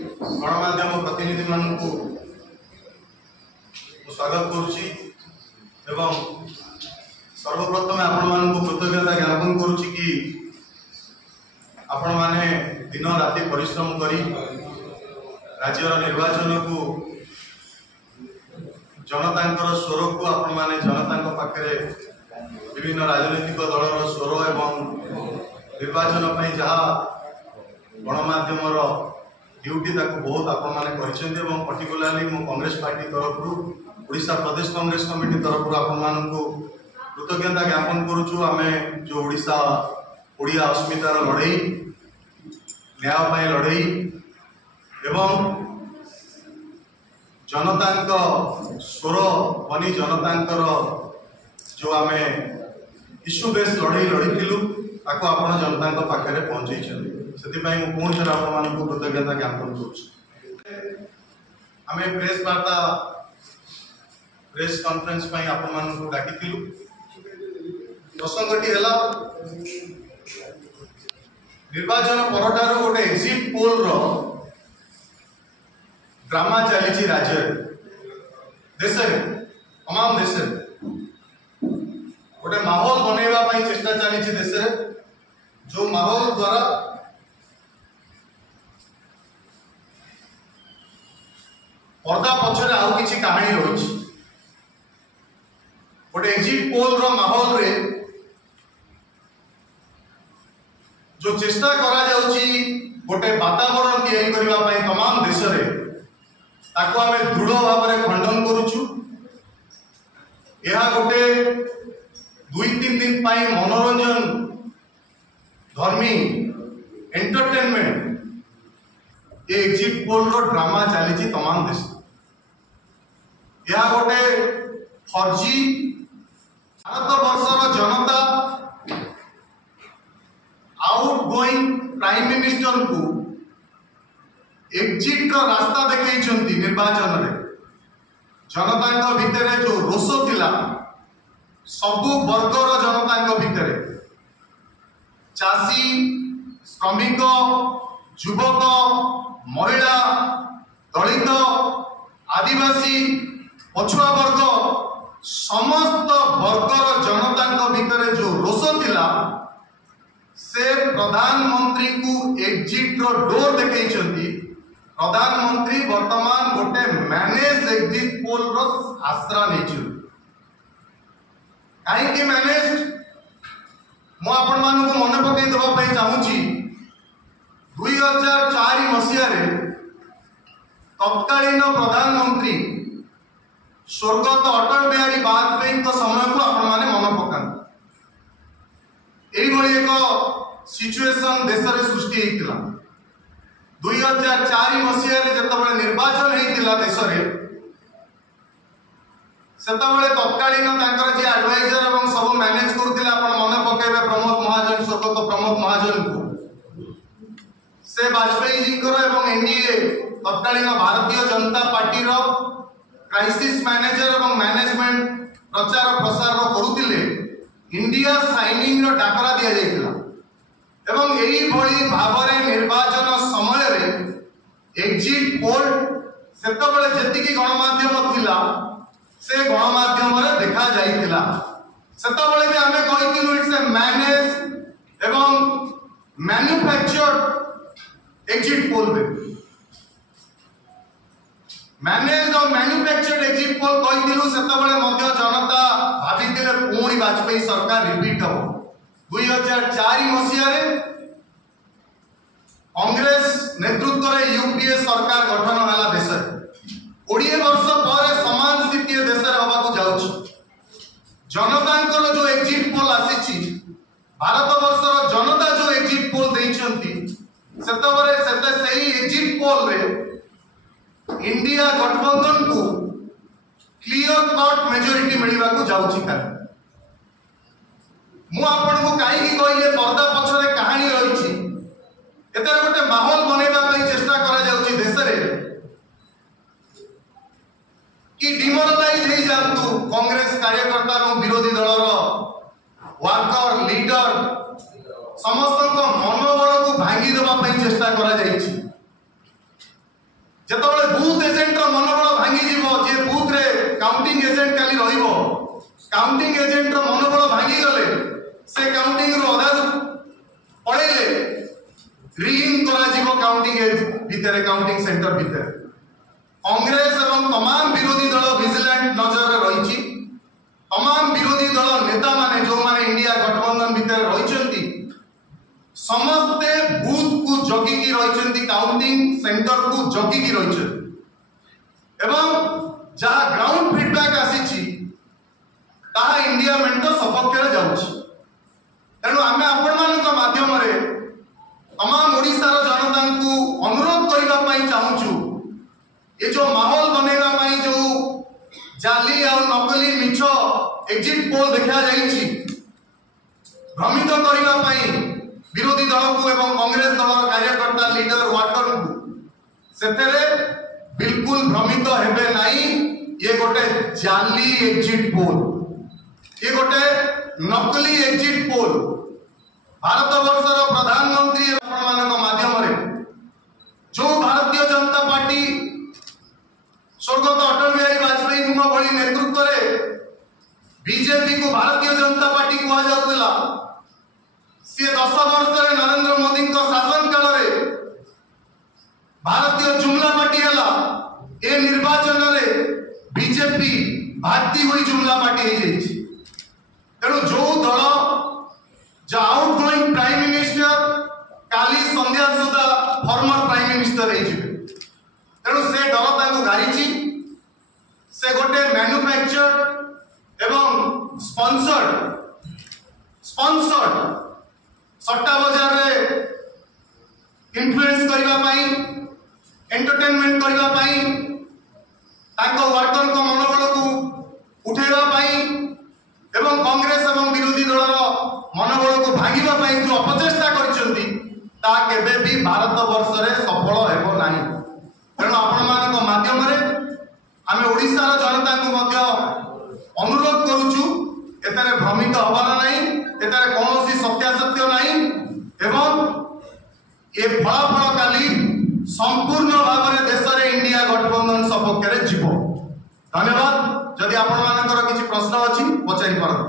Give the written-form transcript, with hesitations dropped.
गणमाध्यम प्रतिनिधि मानू स्वागत करुच्ची एवं सर्वप्रथम आपण मानू कृतज्ञता ज्ञापन करुच्ची कि आपण माने दिन राति परिश्रम करी राज्यर निर्वाचन को जनता स्वर को आपण माने जनता पाखे विभिन्न राजनैतिक दलर स्वर एवं निर्वाचन जहाँ गणमाध्यम ड्यूटी बहुत आपण मैंने पर्टिकुलाली मो कांग्रेस पार्टी तरफ ओडिशा प्रदेश कांग्रेस कमिटी तरफ आपण मानू कृतज्ञता ज्ञापन करुचु। आम जो ओडिशा ओडिया अस्मितार लड़ई न्याय लड़ई एवं जनता स्वर बनी जनता जो आम इश्यू बेस लड़ई लड़ीलु ताको आपण जनता पाखे पहुंचे से पुणी थे आप कृतज्ञता ज्ञापन करें प्रेस वार्ता प्रेस कॉन्फ्रेंस आपण डाकी प्रसंगटी है निर्वाचन परठार गोटे एक्जिट पोल ड्रामा चली राज्य देश तमाम देश गोटे माहौल बनैवा चेष्टा चली देश जो माहौल द्वारा पर्दा पछरे आउ किछि कहानी रही गोटे एक्जिट पोल माहौल रे जो चेष्टा करा जाउची गोटे वातावरण तैयारी करबा पई तमाम देश रे ताको आमे दृढ़ भाव में खंडन करूछु। यह गोटे 2-3 दिन पाई मनोरंजन धर्मी एंटरटेनमेंट ये एक्जिट पोल रो ड्रामा चली तमाम देश यह गोटे फर्जी भारत वर्षर जनता आउट गोइंग प्राइम मिनिस्टर को एक्जिट रास्ता देखई निर्वाचन में जनता भितर जो रोष थिला सबु वर्गर जनता भितर चाषी श्रमिक युवक महिला दलित आदिवासी पछुआ वर्ग समस्त वर्गर जनता भितर जो रोष थिला से प्रधानमंत्री को एक्जिट डोर देखई प्रधानमंत्री वर्तमान गोटे मैनेज एक्जिट पोल आश्रा नहीं कहीं मैनेज मु आपण मानक मन पकई देवाई चाहूँगी 2004 मसीह तत्कालीन प्रधानमंत्री स्वर्गत अटल बिहारी वाजपेयी समय को आपण माने मन पका एक सिचुएशन देश में सृष्टि होता 2004 मसीह जिते निर्वाचन होता देश में सेतबले तत्कालीन जी एडवाइजर और सब मैनेज करते मन पकेबे प्रमोद महाजन स्वर्गत प्रमोद महाजन को से वाजपेयी जी एनडीए तत्कालीन Bharatiya Janata party crisis manager और मैनेजमेंट प्रचार प्रसार करुले इंडिया साइनिंग डाकरा दि जाइए भाव निर्वाचन समय एक्जिट पोल से जी गणमाध्यम थिला से गणमाध्यम देखा जाइतिला सेतबले भी आमे कहितिलु इट्स ए मैनेज एवं मैन्युफैक्चर्ड एक्जिट पोल मैनेज और मैन्युफैक्चर्ड एक्जिट पोल कहितिलु सेतबले मध्य जनता भाबितिले पुणी वाजपेयी सरकार रिपीट हो 2004 मसीह कांग्रेस नेतृत्व रे यूपीए सरकार गठन होला देश 20 वर्ष पर समान स्थिति देश रे होबा को जाउछ जनता जो एक्जिट पोल आसी भारत वर्षर जनता जो एक्जिट पोल देइछंती सेतबरे सेते सही एक्जिट पोल रे इंडिया गठबंधन को क्लियर कट मेजॉरिटी मिलवा को जाउछि का मु आपन को काई की कहले पर्दा पछरे कहानी रहिछि एतर गोटे माहौल बनेबा पई चेष्टा करा जाउछि देश रे कि डिमोरलाइज हो जातु कांग्रेस कार्यकर्ता और विरोधी दलर वर्कर लीडर समस्त मनोबल को भांगी देवा चेष्टा करा जाइछि काउंटिंग एजेंट रो मनोबल भांगी गले से काउंटिंग रो अधा पळेले रिगिंग करा जीवो काउंटिंग भितर काउंटिंग सेंटर भितर कांग्रेस एवं तमाम विरोधी दल विजिलेंट नजर रही तमाम विरोधी दल नेता माने जो माने इंडिया गठबंधन भितर रही समस्ते बूथ को जगिकी रही काउंटिंग सेंटर को जगिकी रही एवं जहाँ ग्राउंड फीडबैक आसी इंडिया मेंट सपक्ष जाऊँ तेणु आम आपण माध्यम तमाम ओडिशार जनता को अनुरोध करने चाहूँ ये जो माहौल बनवाई जो जाली और नकली मिछ एग्जिट पोल देखा जाइए भ्रमित करने विरोधी दल को एवं कांग्रेस दल कार्यकर्ता लीडर वाटर को से बिल्कुल भ्रमित हेबे नहीं। ये गोटे जाली एग्जिट पोल ये गोटे नकली एग्जिट पोल भारत वर्षर प्रधानमंत्री माध्यम जो भारतीय जनता पार्टी स्वर्गत अटल बिहारी वाजपेयी भली नेतृत्व में बीजेपी को भारतीय जनता पार्टी कहला सी 10 वर्ष नरेंद्र मोदी शासन काल में भारतीय जुमला पार्टी है ए निर्वाचन में बीजेपी भारती हुई जुमला पार्टी तेणु जो दल जो आउटगोइंग प्राइम मिनिस्टर काली संध्या सुधा फॉर्मर प्राइम मिनिस्टर तेणु से दल गाड़ी से गोटे मैन्युफैक्चर्ड एवं स्पॉन्सर्ड सट्टा बाजार रे इन्फ्लुएंस करने एंटरटेनमेंट करने वर्कर को मनोबल को उठेवाई एवं कांग्रेस एवं विरोधी दल मनोबल को भांगी जो अपचेष्टा कर भी भारत वर्ष रे सफल हेबो नाही। तेणु आपण माध्यम आम ओडिशार जनता को अनुरोध करुचु एतारे भ्रमित हबार नहीं एतारे कौन सत्यासत्य नहीं एवं ये फलाफल काली संपूर्ण भाव में देश में इंडिया गठबंधन सपक्ष जीव। धन्यवाद। जदि आपण किसी प्रश्न अच्छी पचारि पारंतु।